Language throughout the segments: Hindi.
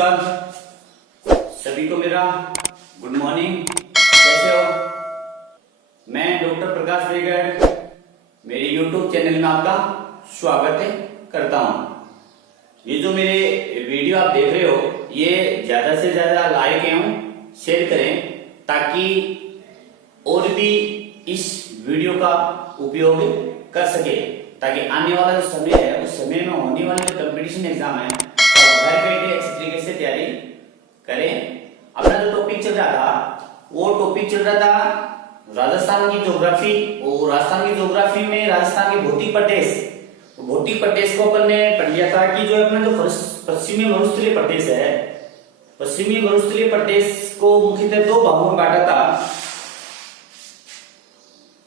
नमस्कार सभी को मेरा गुड मॉर्निंग। कैसे हो? मैं डॉक्टर प्रकाश बेगड़ मेरे YouTube चैनल में आपका स्वागत करता हूं। ये जो मेरे वीडियो आप देख रहे हो ये ज्यादा से ज्यादा लाइक एवं शेयर करें ताकि और भी इस वीडियो का उपयोग कर सके, ताकि आने वाला जो समय है उस समय में होने वाले जो कंपटीशन एग्जाम है घर बैठे अच्छी तरीके से तैयारी करें। अपना जो टॉपिक चल रहा था वो टॉपिक चल रहा था राजस्थान की ज्योग्राफी, और राजस्थान की ज्योग्राफी में राजस्थान के भौतिक प्रदेश को अपन ने पढ़ लिया था कि जो अपना जो पश्चिमी मरुस्थलीय प्रदेश है, पश्चिमी मरुस्थलीय प्रदेश को मुख्यतः दो भागों में बांटा था।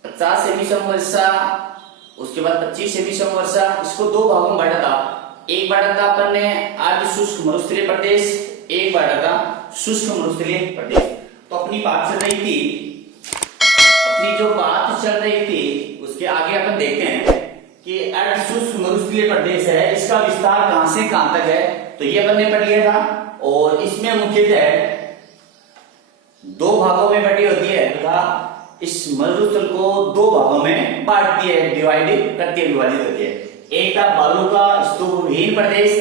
50 सेमी समवर्षा, उसके बाद 25 सेमी समवर्षा, इसको दो भागों में बांटा था। एक बांटा था अपन ने अर्ध शुष्क मरुस्थलीय प्रदेश, एक बांटा था शुष्क मरुस्थलीय प्रदेश। तो अपनी बात चल रही थी, उसके आगे अपन देखते हैं कि अर्ध शुष्क मरुस्थलीय प्रदेश है, इसका विस्तार कहां से कहां तक है, तो ये अपन ने पढ़ लिया था। और इसमें मुख्यतः दो भागों में बटी होती है तथा इस मरुस्थल को दो भागों में बांटती है, डिवाइड करती है, विभाजित होती है। एक था बालू का स्तूप विहीन प्रदेश,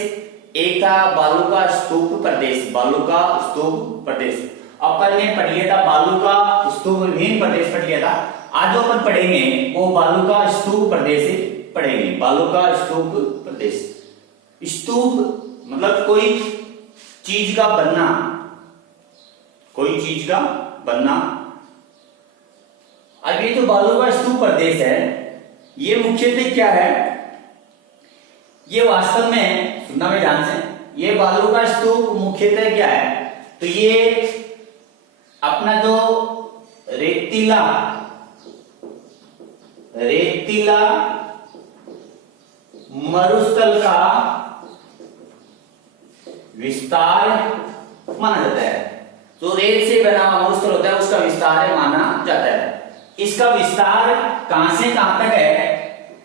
एक था बालू का स्तूप प्रदेश। अपन ने पढ़ लिया था बालू का स्तूप विहीन प्रदेश पढ़ लिया था। आज जो अपन पढ़ेंगे वो बालू का स्तूप प्रदेश पढ़ेंगे। बालू का स्तूप प्रदेश, स्तूप मतलब कोई चीज का बनना, अब ये जो बालू का स्तूप प्रदेश है ये मुख्यतः क्या है, ये वास्तव में सुनना में ध्यान से, ये बालू का स्तूप मुख्यतः क्या है, तो ये अपना जो रेतीला मरुस्थल का विस्तार माना जाता है। जो रेत से बना हुआ मरुस्थल होता है उसका विस्तार माना जाता है। इसका विस्तार कहां से कहां तक है,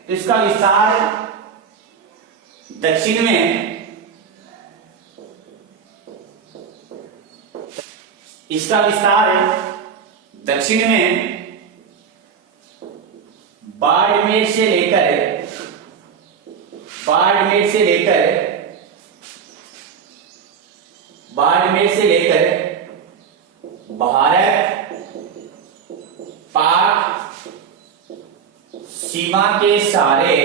तो इसका विस्तार दक्षिण में बाड़मेर से लेकर भारत पाक सीमा के सारे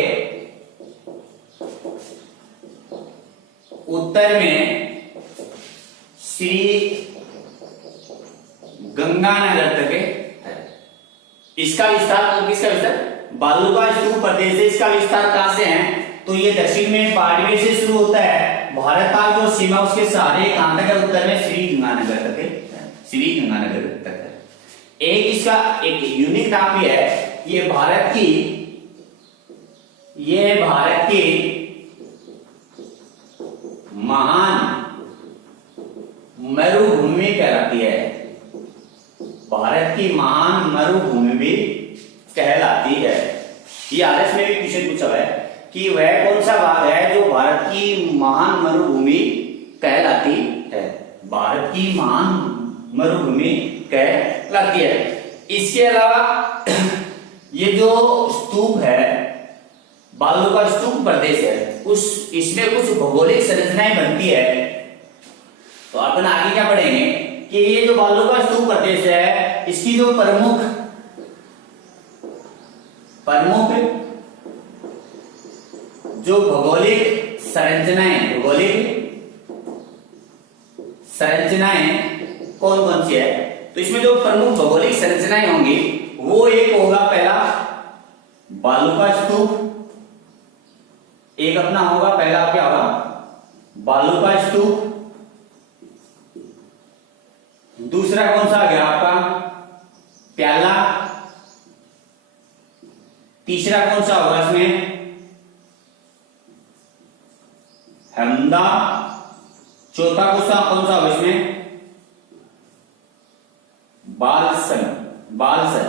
उत्तर में श्री गंगानगर तक है। इसका विस्तार, किसका विस्तार, बालू का स्तूप प्रदेश है। इसका विस्तार कहां से है, तो ये दक्षिण में बाड़मेर से शुरू होता है, भारत का जो सीमा उसके सारे कहां तक है, उत्तर में श्री गंगानगर तक है, एक इसका एक यूनिक नाम भी है, ये भारत की महान मरुभूमि कहलाती है। भारत की महान मरुभूमि भी कहलाती है। ये आरएस में भी क्वेश्चन पूछा है कि वह कौन सा भाग है जो भारत की महान मरुभूमि कहलाती है। भारत की महान मरुभूमि कहलाती है। इसके अलावा ये जो स्तूप है, बालू का स्तूप प्रदेश है, इसमें कुछ भौगोलिक संरचनाएं बनती है। तो अपन आगे क्या पढ़ेंगे कि ये जो बालू का स्तूप प्रदेश है इसकी जो प्रमुख जो भौगोलिक संरचनाएं कौन कौन सी है, तो इसमें जो प्रमुख भौगोलिक संरचनाएं होंगी वो एक होगा पहला बालू का स्तूप, एक अपना होगा पहला क्या होगा बालू का स्तूप, दूसरा कौन सा आ गया आपका प्याला, तीसरा कौन सा होगा इसमें हमदा, चौथा कौन सा होगा इसमें बालसन।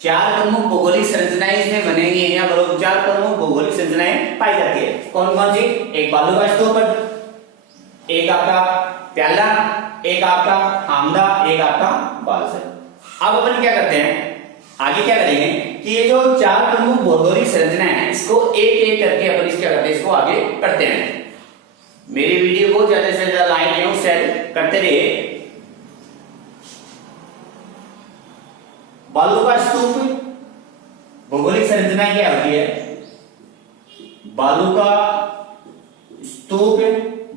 चार प्रमुख भौगोलिक संरचनाएं इसमें बनेंगी, या चार प्रमुख भौगोलिक संरचनाएं पाई जाती है। कौन कौन सी, एक बालू का स्तूप प्याला, एक आपका आमदा, एक आपका बालसर। अब अपन क्या करते हैं, आगे क्या करेंगे कि ये जो चार प्रमुख भौगोलिक संरचनाएं हैं इसको एक एक करके अपन क्या करते हैं, इसको आगे पढ़ते हैं। मेरी वीडियो को ज्यादा से ज्यादा लाइक एवं शेयर करते रहिए। बालू का स्तूप भौगोलिक संरचना क्या होती है? बालू का स्तूप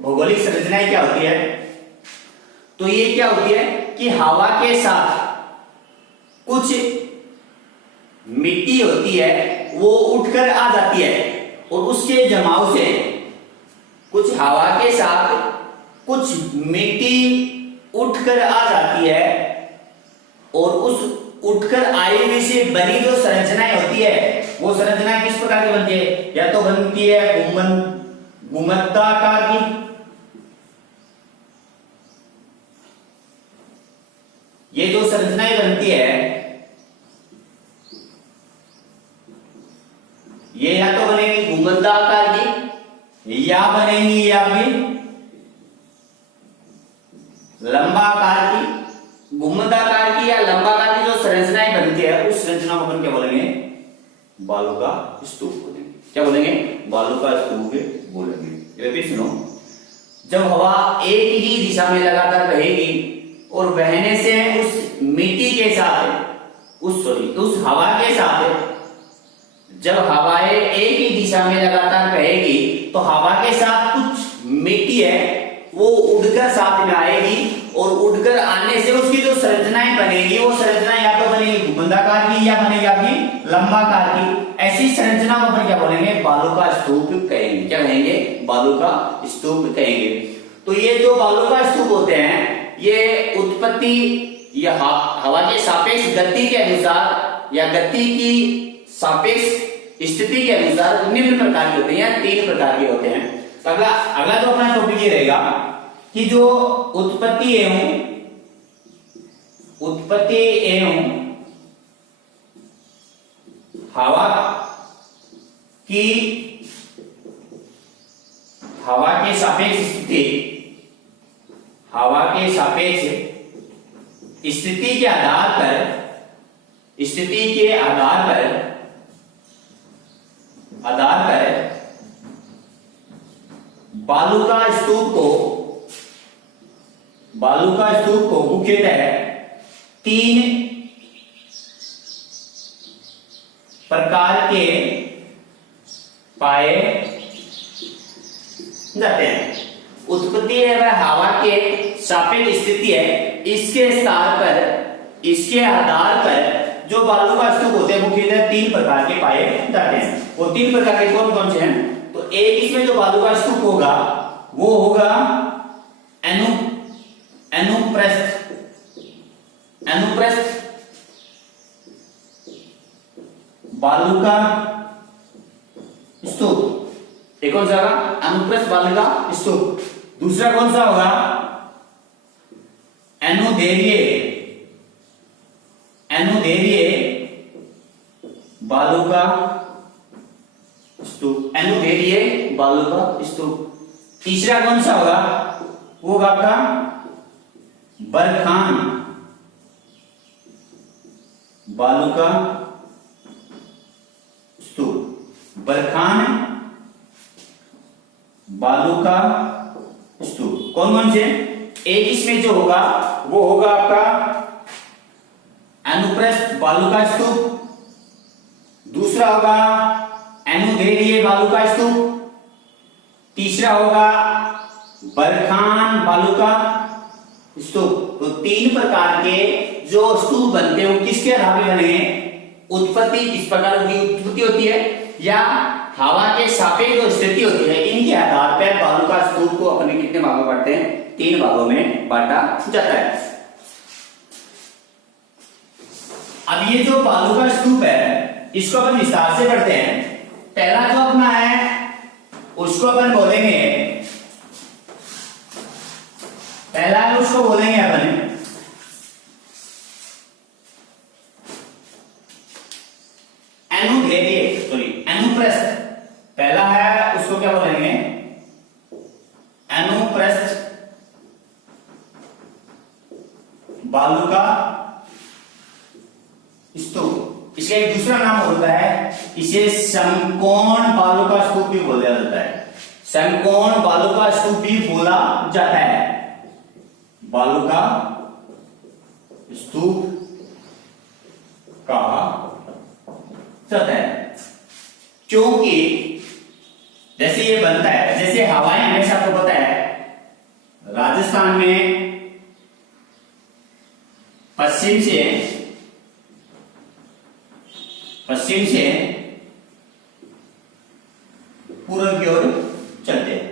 भौगोलिक संरचना क्या होती है? तो ये क्या होती है कि हवा के साथ कुछ मिट्टी होती है वो उठकर आ जाती है और उसके जमाव से कुछ हवा के साथ कुछ मिट्टी उठकर आ जाती है और उस उठकर आई हुई से बनी जो संरचनाएं होती है वो संरचना किस प्रकार की बनती है? या तो बनती है गुंबदाकार की, ये जो संरचनाएं बनती है ये या तो बनेगी गुंबदाकार की या बनेगी ये आपकी लंबाकार की। गुंबदाकार की या लंबाकार की जो संरचनाएं बनती है उस संरचना को अपन क्या बोलेंगे? बालू का स्तूप बोलेंगे। क्या बोलेंगे? बालू का स्तूप बोलेंगे। ये भी सुनो, जब हवा एक ही दिशा में लगातार बहेगी और बहने से उस मिट्टी के साथ उस हवा के साथ जब हवाएं एक ही दिशा में लगातार बहेगी तो हवा के साथ कुछ मिट्टी है वो उड़कर साथ में आएगी और उड़कर आने से उसकी जो संरचनाएं बनेगी वो संरचना या तो बनेगी गुंबदाकार की या बनेगी आपकी लंबाकार की। ऐसी संरचना को अपन क्या बोलेंगे? बालू का स्तूप कहेंगे। क्या कहेंगे? बालू का स्तूप कहेंगे। तो ये जो बालू का स्तूप होते हैं ये उत्पत्ति या हवा के सापेक्ष गति के अनुसार या गति की सापेक्ष स्थिति के अनुसार निम्न प्रकार के होते हैं या 3 प्रकार के होते हैं। तो अगला तो अपना टॉपिक ये रहेगा कि जो उत्पत्ति एवं हवा के सापेक्ष स्थिति के आधार पर बालू का स्तूप को मुख्यतः 3 प्रकार के पाए जाते हैं। उत्पत्ति है वह हवा के सापेक्ष स्थिति है, इसके आधार पर जो बालू का स्तूप होते हैं मुख्यतः 3 प्रकार के पाए जाते हैं। वो 3 प्रकार के कौन कौन से हैं? तो एक इसमें जो बालू का स्तूप होगा वो होगा अनुप्रस्थ बालू का स्तूप। एक कौन सा होगा? अनुप्रस्थ बालू का स्तूप। दूसरा कौन सा होगा? अनुदैर्घ्य बालू का स्तूप। अनुदैर्घ्य बालू का स्तूप। तीसरा कौन सा होगा? वो होगा आपका बरखान बालू का स्तूप। बरखान बालू का स्तूप। कौन कौन से? एक इसमें जो होगा वो होगा आपका अनुप्रस्थ बालू का स्तूप। दूसरा होगा अनुदैर्घ्य बालू का स्तूप। तीसरा होगा बरखान बालू का स्तूप। तो 3 प्रकार के जो स्तूप बनते हैं वो किसके आधार पर बने हैं? उत्पत्ति किस प्रकार की उत्पत्ति होती है या हवा के सापेक्ष जो स्थिति होती है इनके आधार पर बालू का स्तूप को अपने कितने भागों में बांटते हैं? 3 भागों में बांटा जाता है। अब ये जो बालू का स्तूप है इसको अपन विस्तार से पढ़ते हैं। पहला जो अपना है उसको अपन बोलेंगे अपन अनुप्रस्थ। पहला है उसको क्या बोलेंगे? अनुप्रस्थ बालू का स्तूप। इसका एक दूसरा नाम होता है, इसे समकोण बालू का स्तूप भी बोला जाता है। समकोण बालू का स्तूप भी बोला जाता है। बालू का स्तूप कहा जाता है क्योंकि जैसे ये बनता है, जैसे हवाएं हमेशा आपको पता है राजस्थान में पश्चिम से पूर्व की ओर चलते हैं।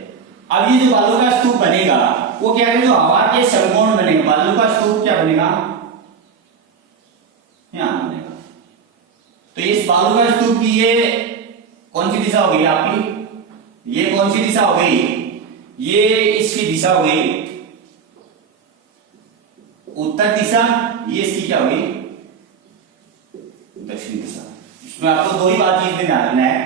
अब ये जो बालू का स्तूप बनेगा वो क्या है, जो हवा के समकोण बनेगा। बालू का स्तूप क्या बनेगा, यहां बनेगा। तो इस बालू का स्तूप की ये कौन सी दिशा हो गई आपकी, ये कौन सी दिशा हो गई, ये इसकी दिशा हो गई उत्तर दिशा, ये इसकी क्या होगी दक्षिण दिशा। इसमें आपको दो ही बात चीज में ध्यान रखना है,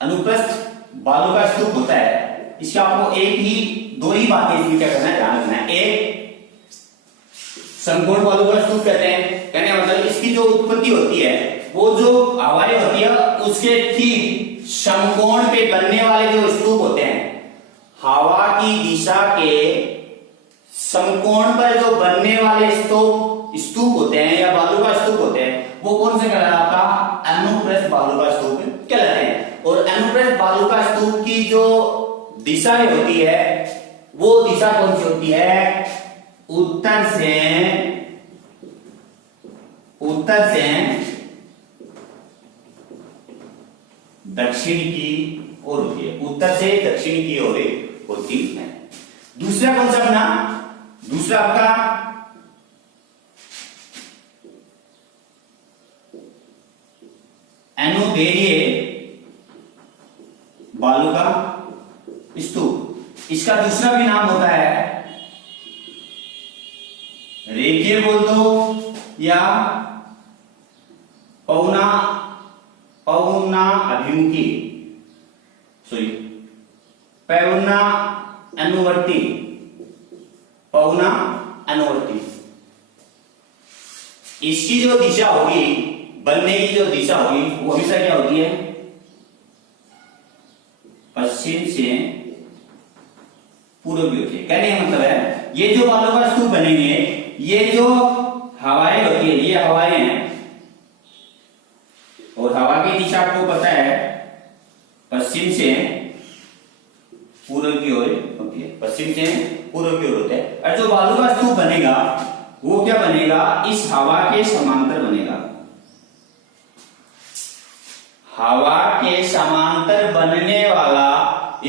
अनुप्रस्थ बालू का स्तूप होता है, इसका आपको एक ही दो ही बातें इसमें क्या करना है, ध्यान रखना है। एक समकोण बालू का स्तूप कहते हैं, कहने का मतलब इसकी जो उत्पत्ति होती है वो जो हवाएं होती है उसके ठीक समकोण पे बनने वाले जो स्तूप होते हैं, हवा की दिशा के समकोण पर जो बनने वाले स्तूप होते हैं या बालू का स्तूप होते हैं, वो कौन से कहलाता है, अनुप्रस्थ बालू का स्तूप कहलाते हैं। और अनुप्रस्थ बालू का स्तूप की जो दिशा होती है वो दिशा कौन सी होती है, उत्तर से दक्षिण की ओर होती है, उत्तर से दक्षिण की ओर होती है। दूसरा कौन सा बना, दूसरा आपका अनुदैर्घ्य बालू का स्तूप। इसका दूसरा भी नाम होता है रेखीय बोल दो या पौना अभिमुखी, सॉरी पौना अनुवर्ती, पौना अनुवर्ती। इसकी जो दिशा होगी, बनने की जो दिशा होगी वो हमेशा क्या होती है, पश्चिम से पूर्व की होती है। कहने का मतलब है ये जो बालू का स्तूप बनेंगे, ये जो हवाएं होती है, ये हवाएं हैं और हवा की दिशा आपको पता है पश्चिम से पूर्व की ओर होती है, पश्चिम से पूर्व की ओर होता है। और जो बालू का स्तूप बनेगा वो क्या बनेगा, इस हवा के समांतर बनेगा। हवा के समांतर बनने वाला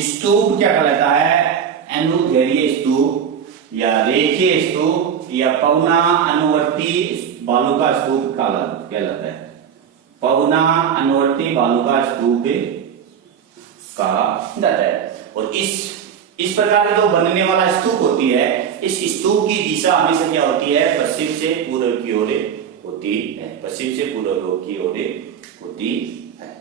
स्तूप क्या कहलाता है, अनुदैर्घ्य स्तूप या रेखीय स्तूप या पौना अनुवर्ती बालू का स्तूप कहलाता है। पौना अनुवर्ती बालू का स्तूप कहा जाता है। और इस प्रकार का जो बनने वाला स्तूप होती है, इस स्तूप की दिशा हमेशा क्या होती है, पश्चिम से पूर्व की ओर होती है, पश्चिम से पूर्व की ओर होती है।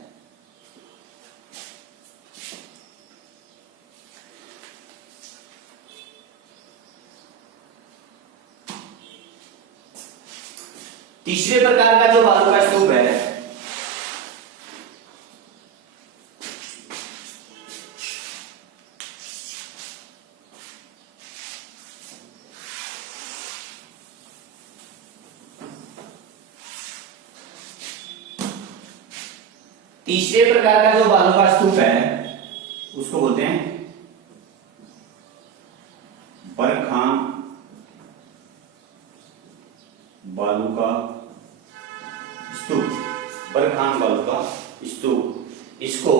तीसरे प्रकार का जो बालू का स्तूप है, तीसरे प्रकार का जो बालू का स्तूप है उसको बोलते हैं बरखान बालू का स्तूप। बरखान बालू का स्तूप, इसको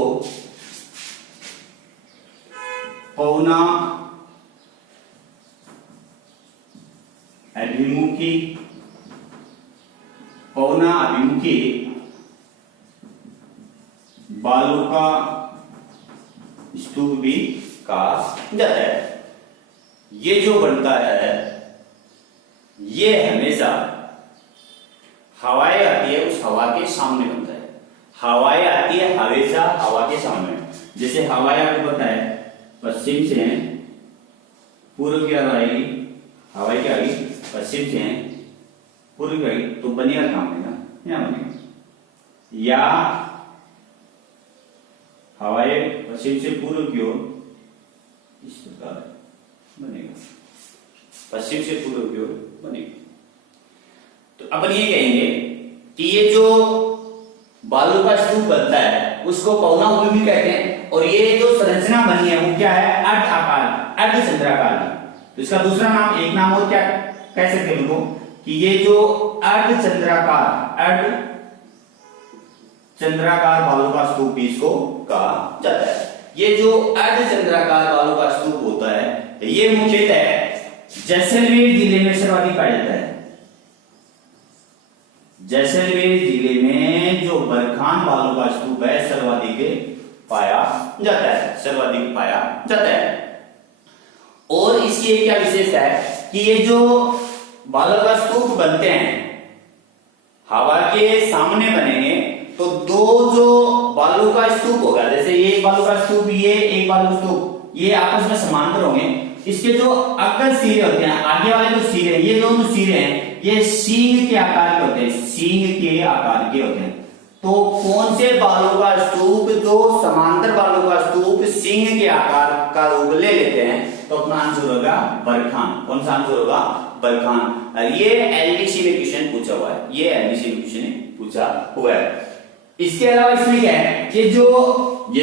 पौना अभिमुखी बालू का स्तूप भी कहा जाता है। ये जो बनता है ये हमेशा हवाएं आती है उस हवा के सामने बनता है। हवाएं आती है हमेशा हवा के सामने, जैसे हवाएं आपको पता है पश्चिम से पूर्व की ओर आएगी, हवाएं क्या आएगी पश्चिम से पूर्व गई तो बनेगा कहां बनेगा, यहां बनेगा। या हवाएं पश्चिम से पूर्व की ओर इस प्रकार बनेगा, पश्चिम से पूर्व की ओर बनेगा। तो अपन ये कहेंगे कि ये जो बालू का स्तूप बनता है उसको पौनाभूमि भी कहते हैं, और ये जो संरचना बनी है वो क्या है, अर्ध आकार, अर्ध चंद्राकार की। तो इसका दूसरा नाम, एक नाम और क्या कह सकते हैं उनको, कि ये जो अर्ध चंद्राकार बालू का स्तूप भी इसको कहा जाता है। ये जो अर्ध चंद्राकार बालू का स्तूप होता है ये मुख्यतः जैसलमेर जिले में सर्वाधिक पाया जाता है। जैसलमेर जिले में जो बरखान बालू का स्तूप है सर्वाधिक पाया जाता है, सर्वाधिक पाया जाता है। और इसकी क्या विशेषता है कि ये जो बालू का स्तूप बनते हैं हवा के सामने बनेंगे, तो दो जो बालू का स्तूप होगा, जैसे ये एक बालू का स्तूप, ये एक बालू स्तूप, ये आपस में समांतर होंगे। इसके जो अग्र सिरे होते हैं, आगे वाले जो सिरे, ये दोनों सिरे हैं, ये सींग के आकार के होते हैं, सींग के आकार के होते हैं। तो कौन से बालू का स्तूप, जो समांतर बालू का स्तूप सींग के आकार का रूप ले लेते हैं, तो अपना आंसर होगा बरखान। कौन सा आंसर होगा, बरखान। और ये एलडीसी में क्वेश्चन पूछा हुआ है, ये एलडीसी में क्वेश्चन पूछा हुआ है। इसके अलावा इसमें क्या है, ये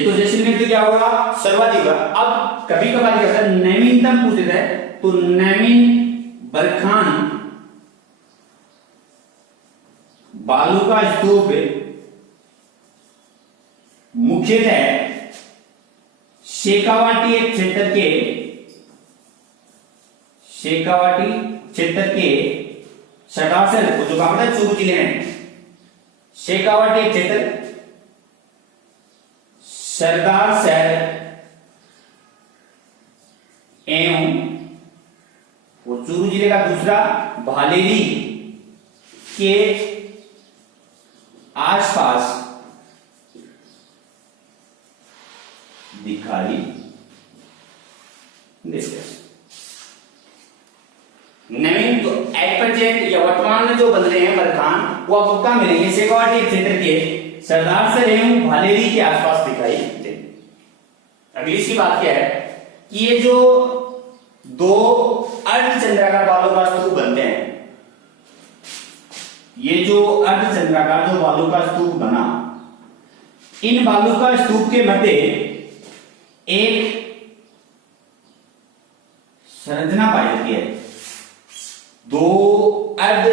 तो जैसलमेर में क्या होगा, सर्वाधिक। अब कभी कभार क्या होता है, नवीनतम पूछता है, तो नवीन बरखान बालू का स्तूप मुख्यतः शेखावाटी क्षेत्र के सटासर, जो कहा था चूरू जिले में, शेखावाटी क्षेत्र, सरदार शहर एवं वो चूरू जिले का दूसरा भालेरी के आसपास दिखाई देते हैं। नवीन तो एट प्रेजेंट या वर्तमान में जो बन रहे हैं बरखान, वो आपको कहां मिलेंगे, शेखावाटी क्षेत्र के सरदार सर एवं भालेरी के आसपास दिखाई देते। अगली इसकी बात क्या है कि ये जो दो अर्धचंद्राकार बालू का स्तूप बनते हैं, ये जो अर्धचंद्राकार जो बालू का स्तूप बना, इन बालू का स्तूप के मध्य एक संरचना पाई जाती है। दो अर्ध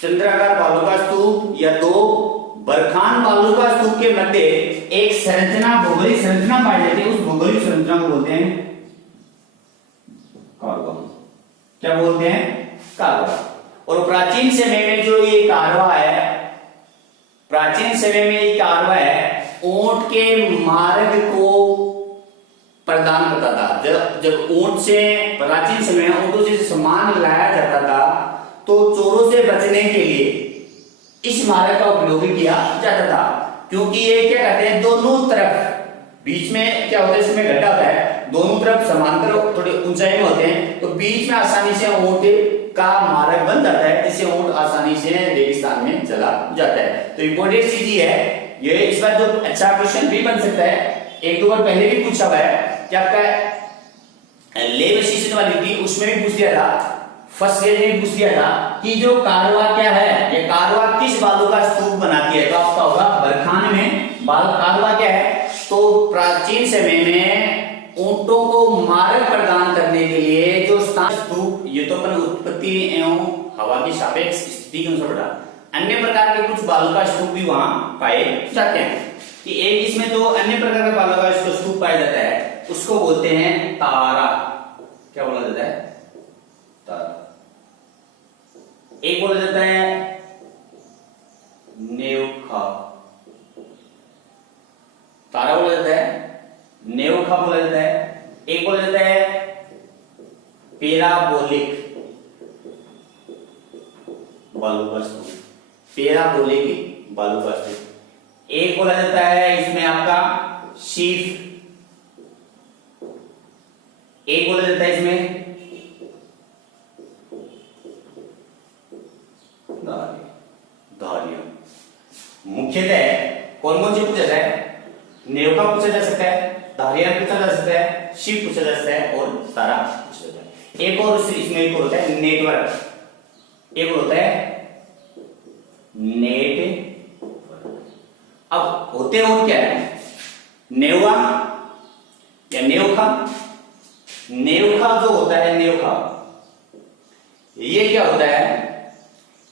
चंद्राकार बालू का स्तूप या दो बरखान बालू का स्तूप के मध्य एक संरचना, भौगोलिक संरचना पाई जाती है। उस भौगोलिक संरचना को बोलते हैं कारवा। क्या बोलते हैं, कारवा। और प्राचीन समय में जो ये कारवा है, प्राचीन समय में ये कारवा है, ऊंट के मार्ग को प्रदान करता था। जब ऊंट से, प्राचीन समय में ऊंटों से सामान लाया जाता था, तो चोरों से बचने के लिए इस मार्ग का उपयोग किया जाता था। क्योंकि ये क्या कहते हैं, दोनों तरफ बीच में क्या होता है, इसमें गड्ढा होता है, दोनों तरफ समांतर थोड़ी ऊंचाई में होते हैं, तो बीच में आसानी से ऊंट का मार्ग बन जाता है, जिससे ऊंट आसानी से रेगिस्तान में चला जाता है। तो इंपॉर्टेंट चीज ये है, ये इस बार जो अच्छा क्वेश्चन भी बन सकता है, एक दो बार पहले भी पूछा हुआ है कि आपका लेव स्टेशन वाली थी, उसमें भी पूछ दिया था, फर्स्ट ईयर में पूछ दिया था कि जो कारवा क्या है, ये कारवा किस बालू का स्तूप बनाती है, तो आपका होगा बरखान में कारवा क्या है। तो प्राचीन समय में ऊंटों को मार्ग प्रदान करने के लिए जो स्तूप, ये तो अपन उत्पत्ति एवं हवा की सापेक्ष स्थिति के अनुसार पढ़ा, अन्य प्रकार के कुछ बालू का स्तूप भी वहां पाए जाते हैं। कि एक इसमें जो अन्य प्रकार का बालू का स्तूप पाया जाता है उसको बोलते हैं तारा। क्या बोला जाता है, तारा। एक बोला जाता है नेवखा, तारा बोला जाता है, नेवखा बोला जाता है। एक बोला जाता है पैराबोलिक बालू का स्तूप, पैराबोलिक बालू का स्तूप। एक बोला जाता है इसमें आपका शीफ, एक बोला जाता है इसमें सदस्य है और सारा कुछ होता है। एक और इसमें एक और होता है नेटवर्क, एक और होता है नेट। अब होते और क्या है, नेवा या नेवखा। नेवखा जो होता है, नेवखा ये क्या होता है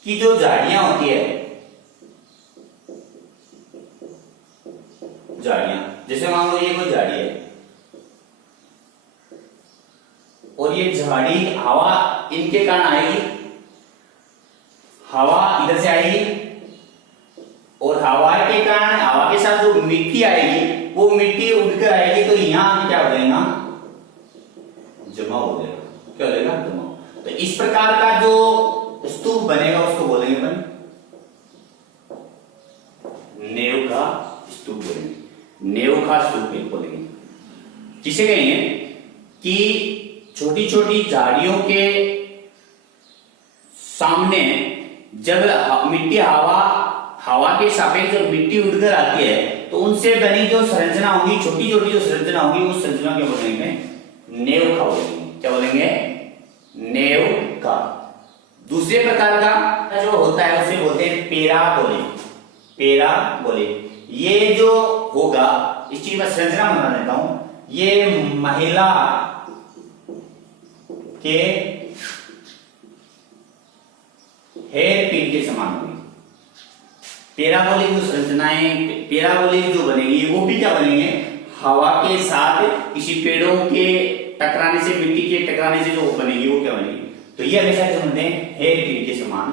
कि जो झाड़ियां होती है, झाड़ियां जैसे मान लो ये कोई झाड़ी है और ये झाड़ी हवा इनके कारण आएगी, हवा इधर से आएगी और हवा के कारण हवा के साथ जो मिट्टी आएगी वो मिट्टी उड़कर आएगी तो यहां क्या हो जाएगा, जमा हो जाएगा। क्या हो जाएगा, जमा। तो इस प्रकार का जो स्तूप बनेगा उसको बोलेंगे अपन नेव का स्तूप बोलेंगे, नेव का स्तूप बोलेंगे। किसे कहेंगे कि छोटी छोटी झाड़ियों के सामने जब मिट्टी हवा के सापेक्ष जब मिट्टी उड़कर आती है तो उनसे बनी जो संरचना होगी, छोटी छोटी जो संरचना होगी उस संरचना के बोलेंगे नेव का बोलेंगे। क्या बोलेंगे, नेव का। दूसरे प्रकार का जो होता है उसे बोलते हैं पेराबोले, पेराबोले। ये जो होगा इसकी मैं संरचना बता देता हूं, ये महिला के हेयर पिन के समान होगी। पैराबोलिक जो संरचनाएं, पैराबोलिक जो बनेगी वो भी क्या बनेंगे, हवा के साथ किसी पेड़ों के टकराने से, मिट्टी के टकराने से जो बनेगी वो क्या बनेगी। तो ये हमेशा जो बनते हैं हेयर पिन के समान।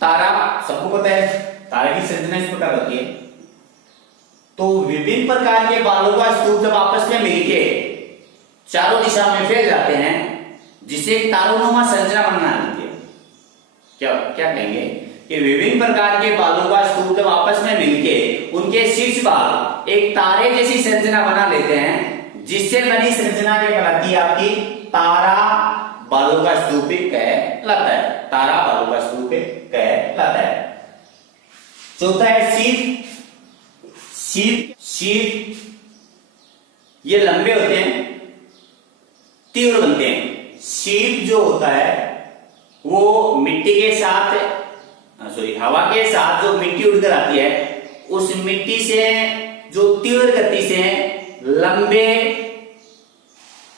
तारा सबको पता है, तारा की संरचना इस प्रकार होती है। तो विभिन्न प्रकार के बालों का स्तूप जब आपस में मिलके चारों दिशा में फैल जाते हैं जिसे तारोनुमा संरचना बनना है। क्या क्या कहेंगे कि विभिन्न प्रकार के बालों का स्तूप जब आपस में मिलके उनके शीर्ष भाग एक तारे जैसी संरचना बना लेते हैं जिससे बनी संरचना क्या कहलाती है आपकी, तारा बालों का स्तूप कहलाता है। तारा बालों का स्तूप कहलाता है। चौथा है शीप। शीप, शीप ये लंबे होते हैं, तीव्र बनते हैं। शीप जो होता है वो मिट्टी के साथ, हवा के साथ जो मिट्टी उड़कर आती है उस मिट्टी से जो तीव्र गति से लंबे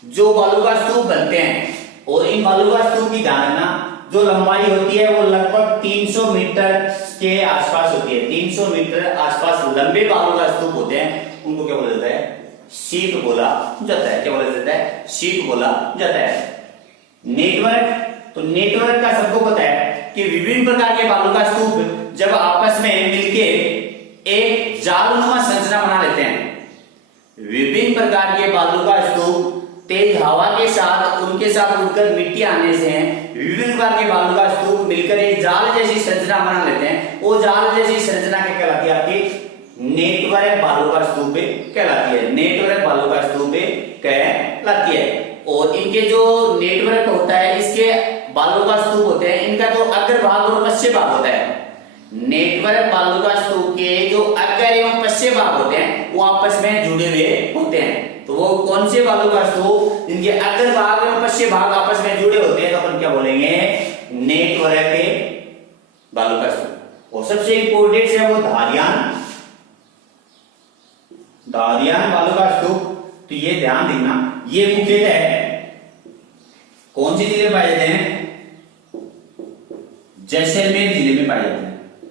जो बालू का स्तूप बनते हैं। और इन बालू का स्तूप की धारणा जो लंबाई होती है वो लगभग 300 मीटर के आसपास होती है। 300 मीटर आसपास लंबे बालू का स्तूप होते हैं, उनको क्या बोला जाता है, शीप बोला जाता है। क्या बोला जाता है, शीप बोला जाता है। नेटवर्क, तो नेटवर्क का सबको पता है कि विभिन्न प्रकार के बालू का स्तूप जब आपस में मिलके एक जालनुमा संरचना बना लेते हैं। विभिन्न प्रकार के बालू का स्तूप तेज हवा के साथ उनके साथ उड़कर मिट्टी आने से विभिन्न प्रकार के बालू का स्तूप मिलकर एक जाल जैसी संरचना बना लेते हैं। वो जाल जैसी संरचना क्या कहलाती है आपकी, नेटवर्क बालू का स्तूप कहलाती है। नेटवर्क बालू का स्तूप कहलाती है। और इनके जो नेटवर्क होता है, इसके बालू का स्तूप होते हैं, इनका जो अग्र भाग और पश्चिम भाग होता है, नेटवर्क बालू का स्तूप के जो अग्र एवं पश्चिम भाग होते हैं वो आपस में जुड़े हुए होते हैं। तो वो कौन से बालू का स्तूप, इनके अग्र भाग एवं पश्चिम भाग आपस में जुड़े होते हैं तो अपन क्या बोलेंगे, नेटवर्क के बालू का स्तूप। और सबसे इंपॉर्टेंट है वो धारियान, धारियान बालू का स्तूप। तो ये ध्यान देना, ये मुख्यतः कौन से जिले में पाए जाते हैं, जैसलमेर जिले में पाए जाते हैं।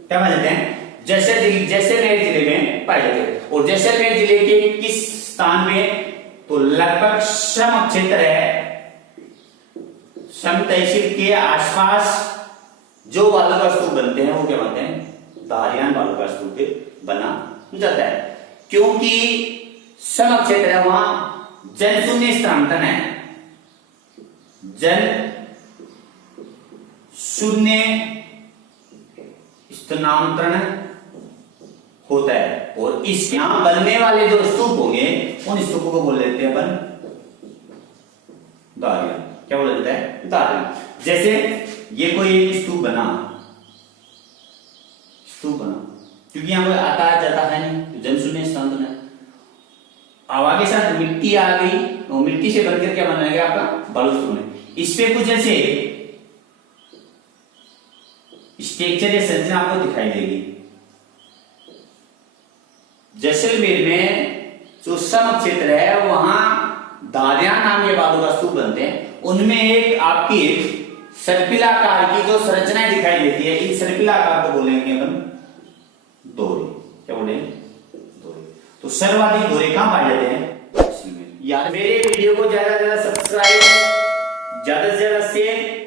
क्या पाए जाते हैं, जैसलमेर जिले में पाए जाते हैं। और जैसलमेर जिले के किस स्थान में, तो लगभग सम क्षेत्र है, सम तहसील के आसपास जो बालू का स्तूप बनते हैं वो क्या बनते हैं, धारियान बालू का स्तूप बना जाता है। क्योंकि सम क्षेत्र है, वहां जनशून्य स्थानांतरण है, जन शून्य स्थानांतरण होता है। और इस यहां बनने वाले जो स्तूप होंगे उन स्तूपों को बोल देते हैं अपन धारियान। क्या बोला जाता है, धारियान। जैसे ये कोई एक स्तूप बना, क्योंकि यहां पर आता जाता है नहीं, तो जनशून्य स्थानांतरण है। अब आगे साथ मिट्टी आ गई, तो मिट्टी से बनकर क्या बनाएगा आपका बालूस्टोन। इस पे कुछ ऐसे स्ट्रक्चर या संरचना आपको दिखाई देगी। जैसलमेर में जो सम क्षेत्र है वहां दादिया नाम के बालू का स्तूप बनते हैं, उनमें एक आपकी सर्पिलाकार की जो संरचनाएं दिखाई देती है, इन सर्पिलाकार को बोलेंगे अपन दोहरे। क्या बोलेंगे? दोहरे। तो सर्वाधिक दोहरे कहां पाए जाते हैं? यार मेरे वीडियो को ज्यादा से ज्यादा सब्सक्राइब, ज्यादा से ज्यादा शेयर